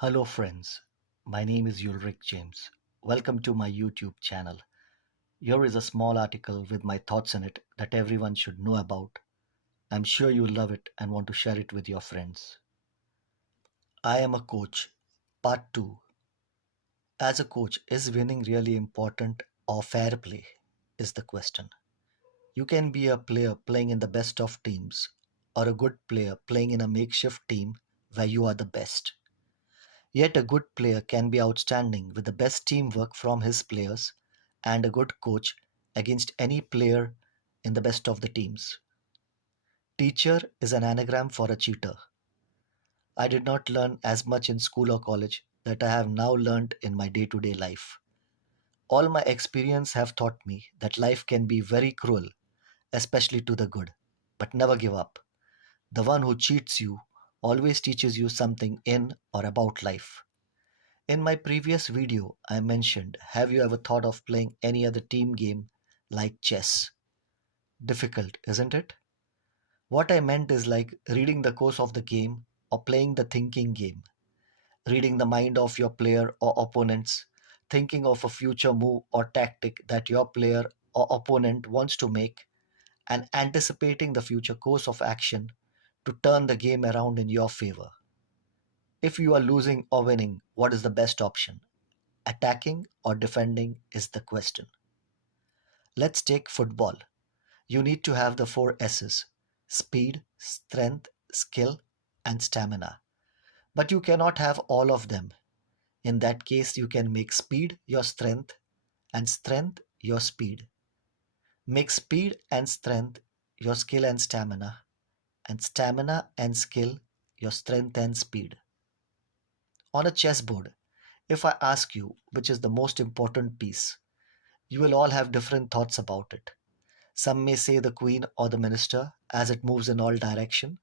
Hello, friends. My name is Ulrich James. Welcome to my YouTube channel. Here is a small article with my thoughts in it that everyone should know about. I'm sure you'll love it and want to share it with your friends. I am a coach. Part 2. As a coach, is winning really important or fair play? Is the question. You can be a player playing in the best of teams or a good player playing in a makeshift team where you are the best. Yet a good player can be outstanding with the best teamwork from his players and a good coach against any player in the best of the teams. Teacher is an anagram for a cheater. I did not learn as much in school or college that I have now learned in my day to day life. All my experience have taught me that life can be very cruel, especially to the good. But never give up. The one who cheats you always teaches you something in or about life. In my previous video, I mentioned, have you ever thought of playing any other team game like chess? Difficult, isn't it? What I meant is like reading the course of the game or playing the thinking game, reading the mind of your player or opponents, thinking of a future move or tactic that your player or opponent wants to make, and anticipating the future course of action to turn the game around in your favor. If you are losing or winning, what is the best option? Attacking or defending is the question. Let's take football. You need to have the four S's: speed, strength, skill, and stamina. But you cannot have all of them. In that case, you can make speed your strength and strength your speed. Make speed and strength your skill and stamina and skill your strength and speed. On a chessboard, if I ask you which is the most important piece, you will all have different thoughts about it. Some may say the queen or the minister as it moves in all direction,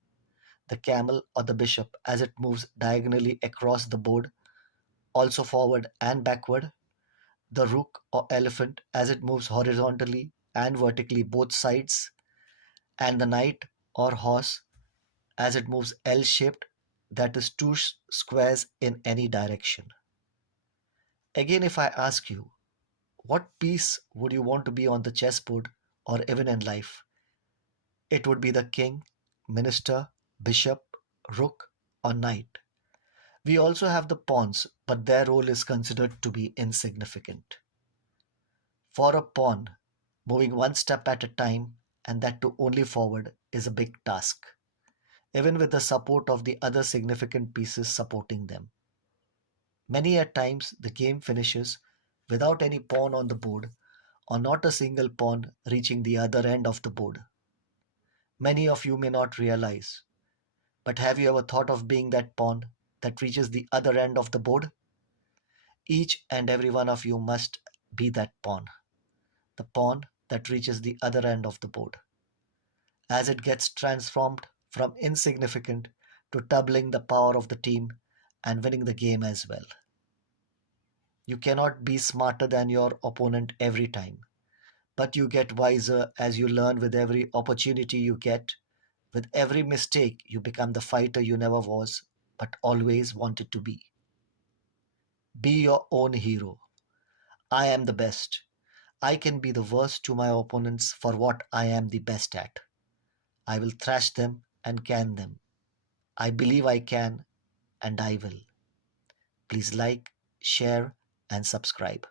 the camel or the bishop as it moves diagonally across the board, also forward and backward, the rook or elephant as it moves horizontally and vertically both sides, and the knight or horse as it moves L-shaped, that is two squares in any direction. Again, if I ask you, what piece would you want to be on the chessboard or even in life? It would be the king, minister, bishop, rook, or knight. We also have the pawns, but their role is considered to be insignificant. For a pawn, moving one step at a time and that too only forward is a big task, even with the support of the other significant pieces supporting them. Many a times the game finishes without any pawn on the board or not a single pawn reaching the other end of the board. Many of you may not realize, but have you ever thought of being that pawn that reaches the other end of the board? Each and every one of you must be that pawn, the pawn that reaches the other end of the board, as it gets transformed from insignificant to doubling the power of the team and winning the game as well. You cannot be smarter than your opponent every time, but you get wiser as you learn with every opportunity you get. With every mistake, you become the fighter you never was, but always wanted to be. Be your own hero. I am the best. I can be the worst to my opponents for what I am the best at. I will thrash them and can them. I believe I can, and I will. Please like, share, and subscribe.